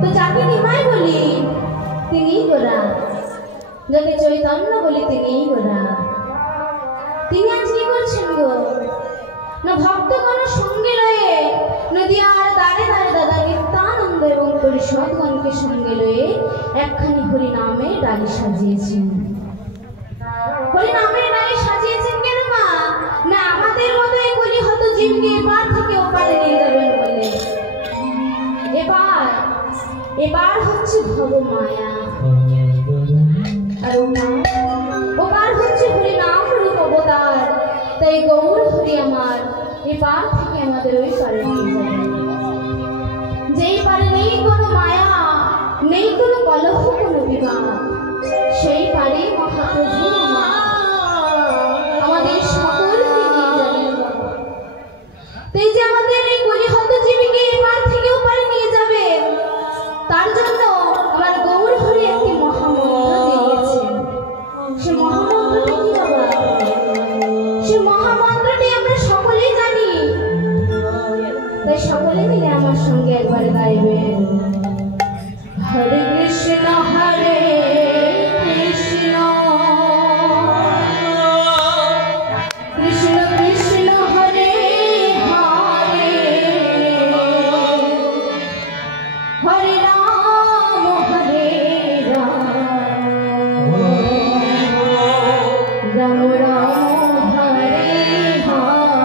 তো যাকে নিমাই বলি তিনিই গোরা, যাকে চৈতন্য বলি তিনিই গোরা। তিনি আজ কি করছেন গো? না ভক্তগণ সঙ্গে লয়ে নদিয়ার দাঁড়ে দাঁড়ে দাদা নিত্যানন্দ এবং পরিষদগণকে সঙ্গে লয়ে একখানি হরিনামের ডালি সাজিয়েছেন। হরিনামের ডালি সাজিয়েছেন কেন মা? না আমাদের মতো এই কলিহত জীবকে এপার থেকে ওপারে নিয়ে যাবেন বলে। এবার হচ্ছে ভব মায়া, আর ওপার হচ্ছে হরিনাম রূপ অবতার। তাই গৌর হরি আমার এপার থেকে আমাদের ওই পারে নিয়ে যাবেন, যেই পারে নেই কোনো মায়া, নেই কোনো কলহ, কোনো বিবাদ, সেই পারে মহাপ্রভু আমাদের সকলকে নিয়ে যাবেন। তাই যে আমাদের এই কলিহত জীবীকে এপার থেকে ওপারে নিয়ে যাবে, তার জন্য আমার গৌর হরি একটি মহামন্ত্র দিয়েছেন। সে মহামন্ত্রটি কি বাবা? সে মহামন্ত্রটি আমরা সকলেই জানি, তাই সকলে মিলে আমার সঙ্গে একবার গাইবেন। হরে কৃষ্ণ হরে কৃষ্ণ কৃষ্ণ কৃষ্ণ হরে হরে, হরে রাম হরে রাম, রাম রাম হরে হরে।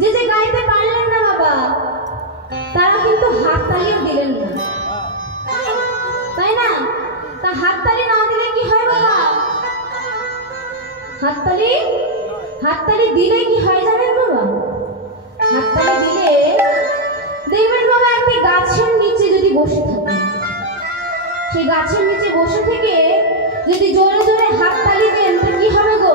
যে যে গাইতে পারলেন না বাবা তারা কিন্তু হাততালিও দিলেন না, তাই না? তা হাততালি না দিলে কি হয় বাবা? হাততালি দিলে কি হয় জানেন বাবা? হাততালি দিলে দেখবেন বাবা একটি গাছের নিচে যদি বসে থাকেন, সেই গাছের নিচে বসে থেকে যদি জোরে জোরে হাততালি দেন তো কি হবে গো?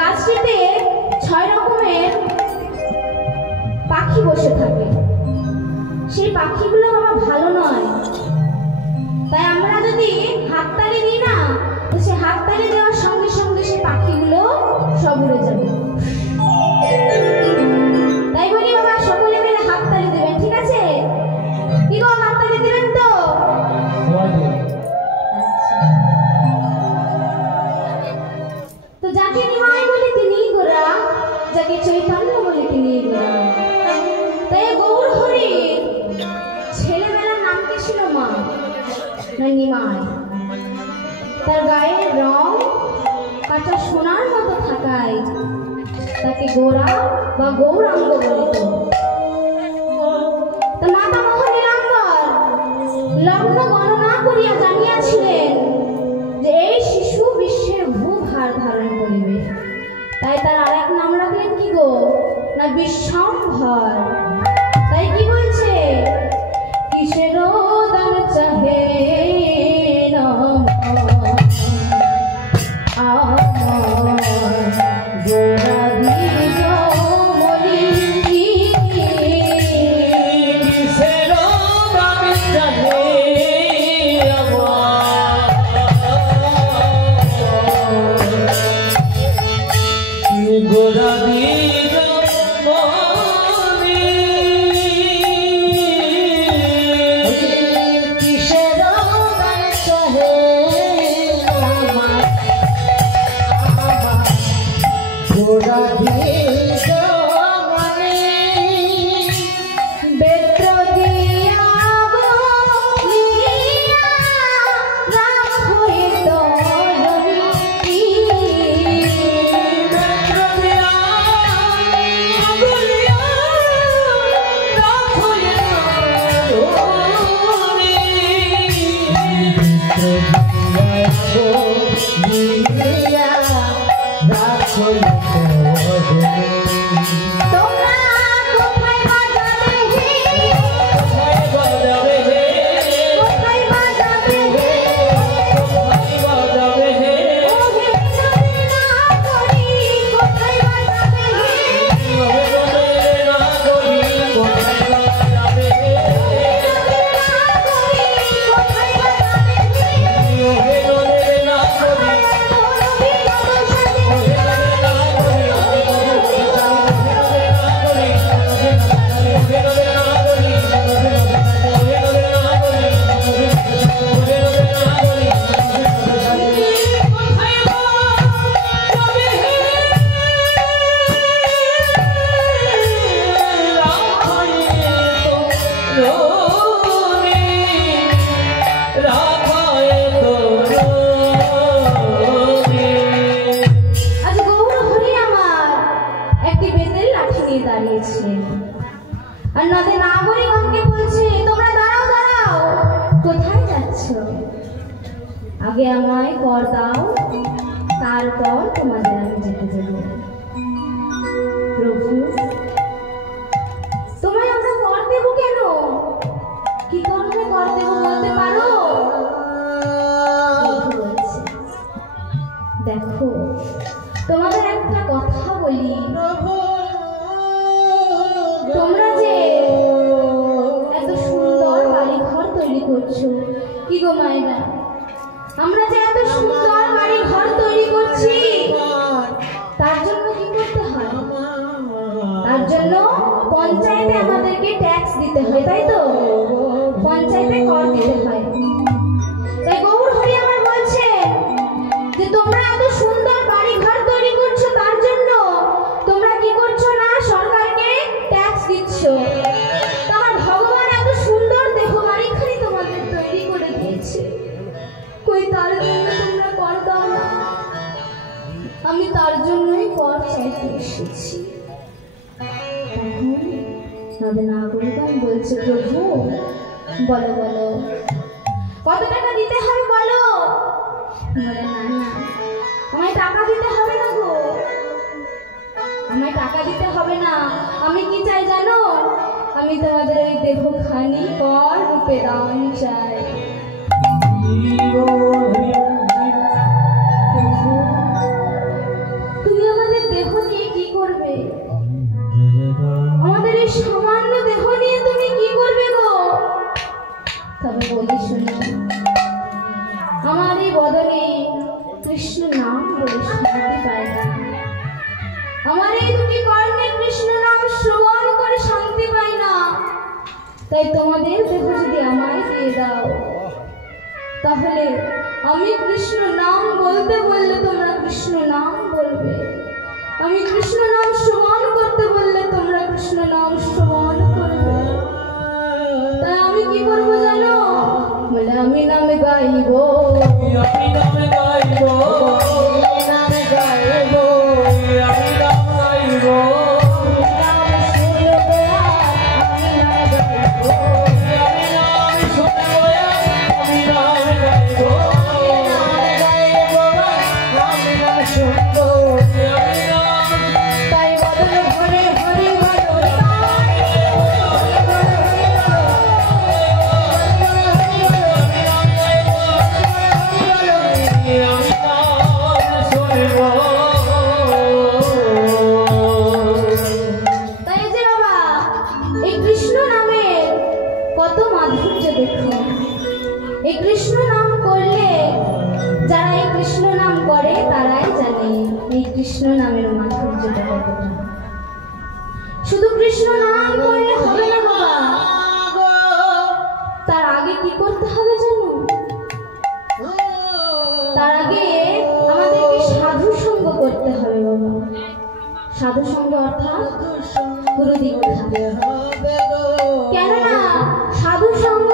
গাছটিতে 6 রকমের পাখি বসে থাকে। সেই পাখিগুলো বাবা ভালো নয়, তাই আমরা যদি হাততালি দিই না, তো সে হাততালি দেওয়ার সঙ্গে সঙ্গে সেই পাখিগুলো সব উড়ে যাবে। তাই বলি বাবা সকলে মিলে হাততালি দেবেন, ঠিক আছে? কি গো, হাততালি দিবেন তো? তো যাকে নিমাই বলে তিনিই গোরা, যাকে চৈতন্য বলে তিনিই গোরা। তাই গৌর হরি ছেলেবেলার নাম কি ছিল মা না নিমাই? তার গায়ের রং কাঁচা সোনার মতো থাকায় তাকে গোরা বা গৌরাঙ্গ বলিত। তো মাতা মোহনীরাঙ্গর লগ্ন গণনা করিয়া জানিয়াছিলেন যে এই শিশু বিশ্বের ভূভার ধারণ করিবে। তাই তার আরেক নাম রাখলেন কি গো না বিশ্বম্ভর। তাই কি বলছে, কিসের দান চাহে আগে আমায় কর দাও, তারপর তোমাদের আমি যেতে দেব। প্রভু, তোমায় আমরা কর দেব কেন? কি কারণে কর দেব বলতে পারো? দেখো, তোমাদের একটা কথা বলি, তোমরা যে এত সুন্দর বাড়ি ঘর তৈরি করছো, কি গো মায়েরা, আমরা যে এত সুন্দর বাড়ি ঘর তৈরি করছি, তার জন্য কি করতে হয়? তার জন্য পঞ্চায়েতে আমাদেরকে ট্যাক্স দিতে হয়, তাই তো? পঞ্চায়েতে কর দিতে হয়। তাই গৌর হরি আমার বলছে যে তোমরা এত সুন্দর বাড়ি ঘর তৈরি করছো, তার জন্য তোমরা কি করছো না? সরকারকে ট্যাক্স দিচ্ছ। তোমার ভগবান এত সুন্দর দেহ বাড়িখানি তোমাদের তৈরি করে দিয়েছে, কই তার জন্য তোমরা কর দাও না? আমি তার জন্যই কর চাইতে এসেছি। তখন নাগরিকগণ বলছে, প্রভু বলো বলো কত টাকা দিতে হবে বলো। বলে, না না, আমায় টাকা দিতে হবে না গো, আমায় টাকা দিতে হবে না। আমি কি চাই জানো? আমি তোমাদের ওই দেহখানি কর রূপে দান চাই। তুমি আমাদের করবে? আমাদের এই সামান্য দেহ নিয়ে তুমি কি করবে গো? তবে বলি শুনো, আমার এই বদনে কৃষ্ণ নাম বলে শান্তি পায় না। আমার এই দুটি কর্ণে কৃষ্ণ নাম শ্রবণ করে শান্তি পায় না। তাই তোমাদের দেহ যদি আমায় দিয়ে দাও, তাহলে আমি কৃষ্ণ নাম বলতে বললে তোমরা কৃষ্ণ নাম বলবে, আমি কৃষ্ণ নাম শ্রবণ করতে বললে তোমরা কৃষ্ণ নাম শ্রবণ করবে। তাই আমি কি করবো জানো? বলে আমি নামে গাইব, আমি নামে গাইব, আমি নামে গাইব, আমি নাম গাইব, কৃষ্ণ নামের মাধুর্যটা কতটা। শুধু কৃষ্ণ নাম করলে হবে না বাবা, তার আগে কি করতে হবে জানো? তার আগে আমাদেরকে সাধু সঙ্গ করতে হবে বাবা। সাধু সঙ্গ অর্থাৎ গুরু দীক্ষা। কেননা সাধু সঙ্গ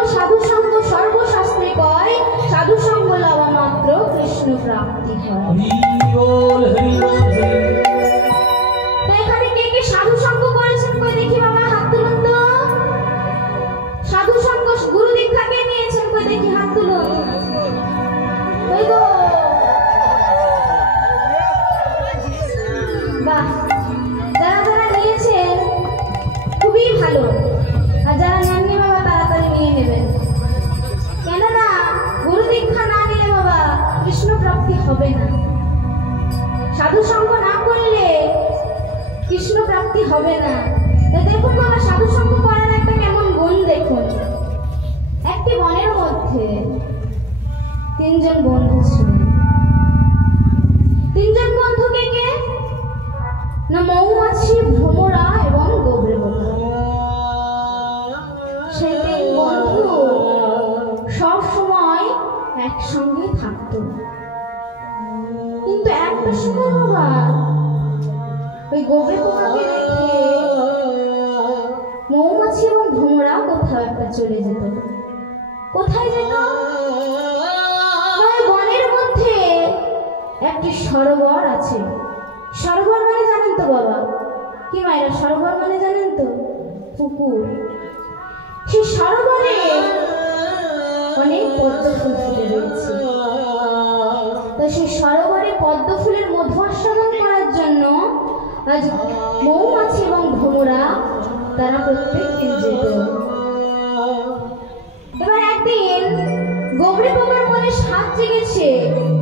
সর্বশাস্ত্রে কয়, সাধু সঙ্গ লওয়া মাত্র কৃষ্ণ প্রাপ্তি হয়। এখানে কে কে সাধু সঙ্গ করেছেন কই দেখি বাবা, হাত তুলুন তো। সাধু সঙ্গ গুরু দীক্ষা কে নিয়েছেন কই দেখি, হাত তুলুন। ওই গো বাহ, যারা যারা নিয়েছেন খুবই ভালো, আর যারা নেননি বাবা তাড়াতাড়ি নিয়ে নেবেন। কেননা গুরু দীক্ষা না নিলে বাবা কৃষ্ণ প্রাপ্তি হবে না। সাধু সঙ্গ না করলে কৃষ্ণ প্রাপ্তি হবে না। দেখুন বাবা, সাধু সঙ্গ করার একটা কেমন গুণ দেখুন। একটি বনের মধ্যে তিনজন বন্ধু ছিলেন। তিনজন বন্ধু কে কে? না মৌমাছি, ভ্রমরা এবং গোবরে পোকা। সেই তিন বন্ধু সব সময় একসঙ্গে থাকত। কিন্তু একটা সময় বাবা ওই গোবরে পোকাকে রেখে মৌমাছি এবং ভ্রমরা কোথাও একটা চলে যেত। কোথায় যেত? বনের মধ্যে একটি সরোবর আছে। সরোবর মানে জানেন তো বাবা? কি মায়েরা, সরোবর মানে জানেন তো? পুকুর। সেই সরোবরে অনেক পদ্ম ফুল ফুটে রয়েছে। তো সেই সরোবরে পদ্ম ফুলের মধু আস্বাদন করার জন্য আজ মৌমাছি এবং ভ্রমরা তারা প্রত্যেক দিন যেত। এবার একদিন গোবরে পোকার মনে সাধ জেগেছে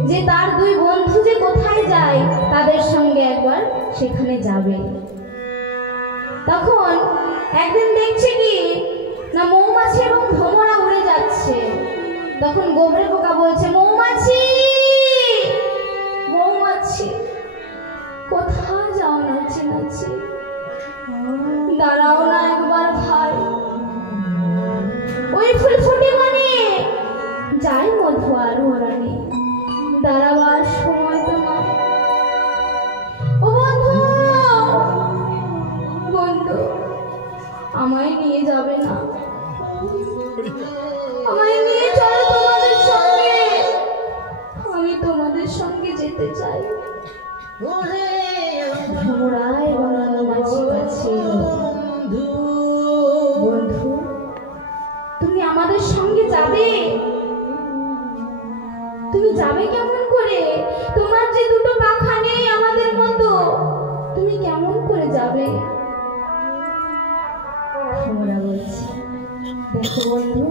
যে তার দুই বন্ধু যে কোথায় যায় তাদের সঙ্গে একবার সেখানে যাবে। তখন একদিন দেখছে কি না মৌমাছি এবং ভ্রমরা উড়ে যাচ্ছে। তখন গোবরে পোকা বলছে, মৌমাছি মৌমাছি কোথায় যাও নাচি নাচি, দাঁড়াও না একবার ভাই, ওই ফুল ফুটে মানে যাই মধু আর ওরানি, দাঁড়াবার সময় তো নয়। ও বন্ধু, বন্ধু আমায় নিয়ে যাবে না? আমায় নিয়ে চলো তোমাদের সঙ্গে, আমি তোমাদের সঙ্গে যেতে চাই। ভ্রমরা এবং মৌমাছি কাছে, বন্ধু তুমি আমাদের সঙ্গে যাবে? তুমি যাবে কেমন করে? তোমার যে দুটো পাখা নেই আমাদের মতো, তুমি কেমন করে যাবে? ভ্রমরা বলছে, দেখো বন্ধু,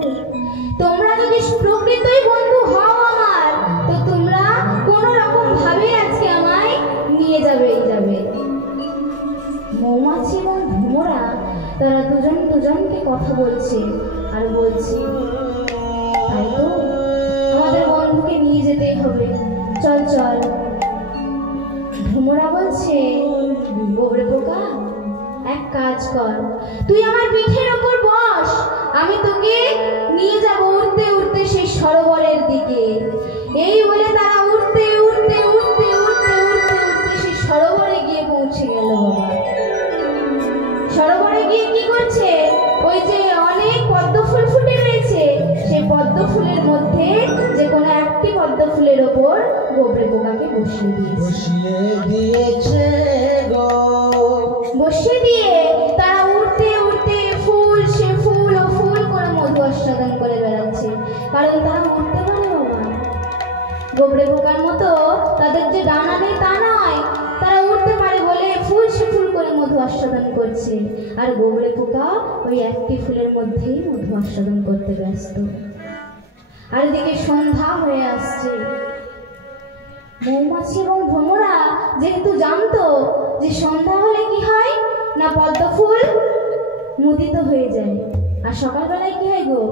তোমরা যদি প্রকৃতই বন্ধু হও আমার, তো তোমরা কোন রকম ভাবে আজকে আমায় নিয়ে যাবে। দুজনকে কথা বলছে আর বলছে, তাই তো আমাদের বন্ধুকে নিয়ে যেতেই হবে, চল চল। ভ্রমরা বলছে, গোবরে পোকা এক কাজ কর, তুই আমার পিঠের ওপর বস, আমি তোকে নিয়ে যাব উড়তে উড়তে সেই সরোবরের দিকে। এই বলে তারা উড়তে উড়তে উড়তে উড়তে উড়তে উড়তে সেই সরোবরে গিয়ে পৌঁছে গেল। বাবা সরোবরে গিয়ে কি করছে, ওই যে অনেক পদ্ম ফুল ফুটে রয়েছে, সেই পদ্ম ফুলের মধ্যে যে কোনো একটি পদ্ম ফুলের ওপর গোবরে পোকাকে বসিয়ে দিয়েছে। বসিয়ে দিয়ে তারা উড়তে উড়তে ফুল সে ফুল ও ফুল করে মধু আস্বাদন করে বেড়াচ্ছে, কারণ তারা উড়তে পারে। বাবা গোবরে পোকার মতো তাদের যে ডানা নেই তা নয়, তারা উড়তে পারে বলে ফুল সে ফুল করে মধু আস্বাদন করছে। আর গোবরে পোকা ওই একটি ফুলের মধ্যেই মধু আস্বাদন করতে ব্যস্ত। আর এদিকে সন্ধ্যা হয়ে আসছে। মৌমাছি এবং ভ্রমরা যেহেতু জানতো যে সন্ধ্যা হলে কি হয় না, পদ্ম ফুল মুদিত হয়ে যায়। আর সকালবেলায় কি হয় গো,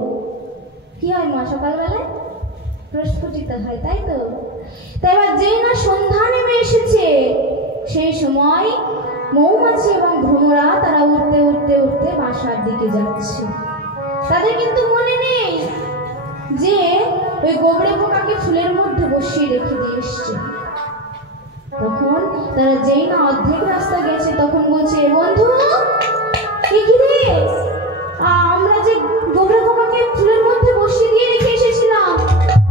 কি হয় মা, সকালবেলায় প্রস্ফুটিত হয়, তাই তো। তাই এবার যেই না সন্ধ্যা নেমে এসেছে, সেই সময় মৌমাছি এবং ভ্রমরা তারা উঠতে উঠতে উঠতে বাসার দিকে যাচ্ছে। তাদের কিন্তু মনে নেই যে ওই গোবরে পোকাকে ফুলের মধ্যে বসিয়ে রেখে দিয়ে এসছে। তখন তারা যেই না অর্ধেক রাস্তা গেছে, তখন বলছে, বন্ধু কি রে, আমরা যে গোবরে পোকাকে ফুলের মধ্যে বসিয়ে দিয়ে রেখে এসেছিলাম,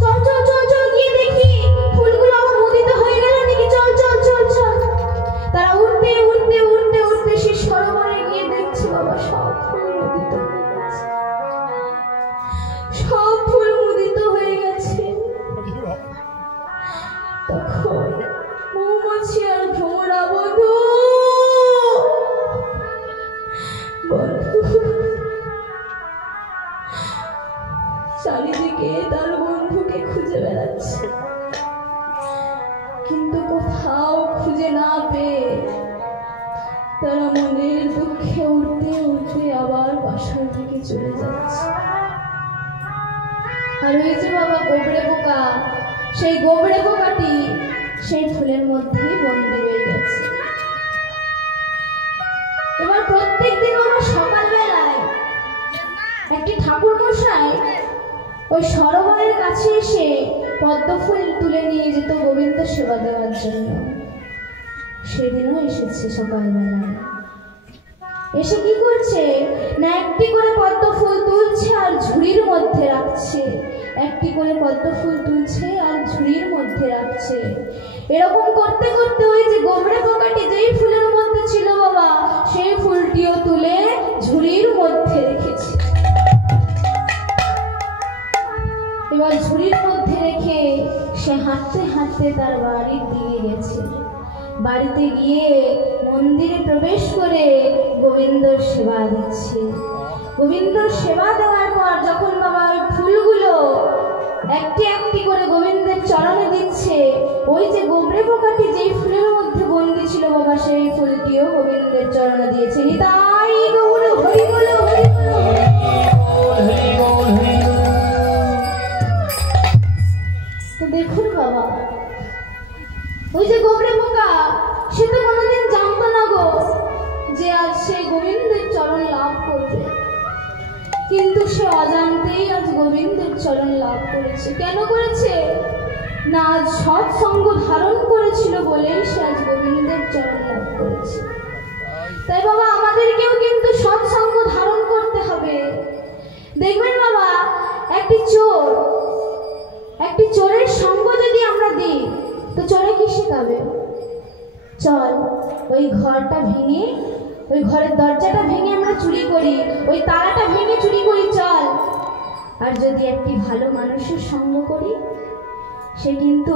চল চল চল চল গিয়ে দেখি ফুলগুলো আবার মুদিত হয়ে গেল নাকি, চল চল চল চল। তারা উঠতে উঠতে উঠতে উঠতে সেই সরোবরে গিয়ে দেখছে, বাবা সব ফুল মুদিত হয়ে গেছে, সব ফুল মুদিত হয়ে গেছে। তখন মৌমাছি আর ভ্রমরা, বন্ধু চারিদিকে তার বন্ধুকে খুঁজে বেড়াচ্ছে, কিন্তু কোথাও খুঁজে না পেয়ে তারা মনের দুঃখে উঠতে উঠতে আবার বাসার দিকে চলে যাচ্ছে। আর ওই যে বাবা গোবরে পোকা, সেই গোবরে পোকাটি সেই ফুলের মধ্যেই বন্দী হয়ে গেছে। এবার প্রত্যেক দিন আমরা সকালবেলায় একটি ঠাকুর মশাই ওই সরোবরের কাছে এসে পদ্ম ফুল তুলে নিয়ে যেত গোবিন্দ সেবা দেওয়ার জন্য। সেদিনও এসেছে সকালবেলায়, এসে কি করছে না, একটি করে পদ্ম ফুল তুলছে আর ঝুড়ির মধ্যে রাখছে, একটি করে পদ্ম ফুল তুলছে আর ঝুড়ির মধ্যে রাখছে। এরকম করতে করতে ওই যে গোবরে পোকাটি যেই ফুলের মধ্যে ছিল বাবা, সেই ফুলটিও তুলে ঝুড়ির মধ্যে রেখেছে। এবার ঝুড়ির মধ্যে রেখে সে হাঁটতে হাঁটতে তার বাড়ির দিকে গেছে। বাড়িতে গিয়ে মন্দিরে প্রবেশ করে গোবিন্দর সেবা দিচ্ছে। গোবিন্দর সেবা দেওয়ার পর যখন বাবা ওই ফুলগুলো একটি একটি করে গোবিন্দের চরণে দিচ্ছে, ওই যে গোবরে পোকাটি যেই ফুলের মধ্যে বন্দী ছিল বাবা, সেই ফুলটিও গোবিন্দের চরণে দিয়েছে। নিতাই গৌর হরি বল হরি বল। তো দেখুন বাবা, ওই যে গোবরে পোকা, সে তো কোনোদিন জানতো না গো যে আজ সে গোবিন্দের চরণ লাভ করবে, কিন্তু সে অজান্তেই আজ গোবিন্দের চরণ লাভ করেছে। কেন করেছে না, আজ সৎসঙ্গ ধারণ করেছিল বলেই সে আজ গোবিন্দের চরণ লাভ করেছে। তাই বাবা আমাদেরকেও কিন্তু সৎসঙ্গ ধারণ করতে হবে। দেখবেন বাবা, একটি চোরের সঙ্গ যদি আমরা দিই, তো চোরে কি শেখাবে, চল ওই ঘরটা ভেঙে, ওই ঘরের দরজাটা ভেঙে আমরা চুরি করি, ওই তালাটা ভেঙে চুরি করি, চল। আর যদি একটি ভালো মানুষের সঙ্গ করি, সে কিন্তু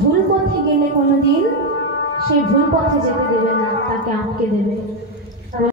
ভুল পথে গেলে কোনোদিন সেই ভুল পথে যেতে দেবে না, তাকে আটকে দেবে।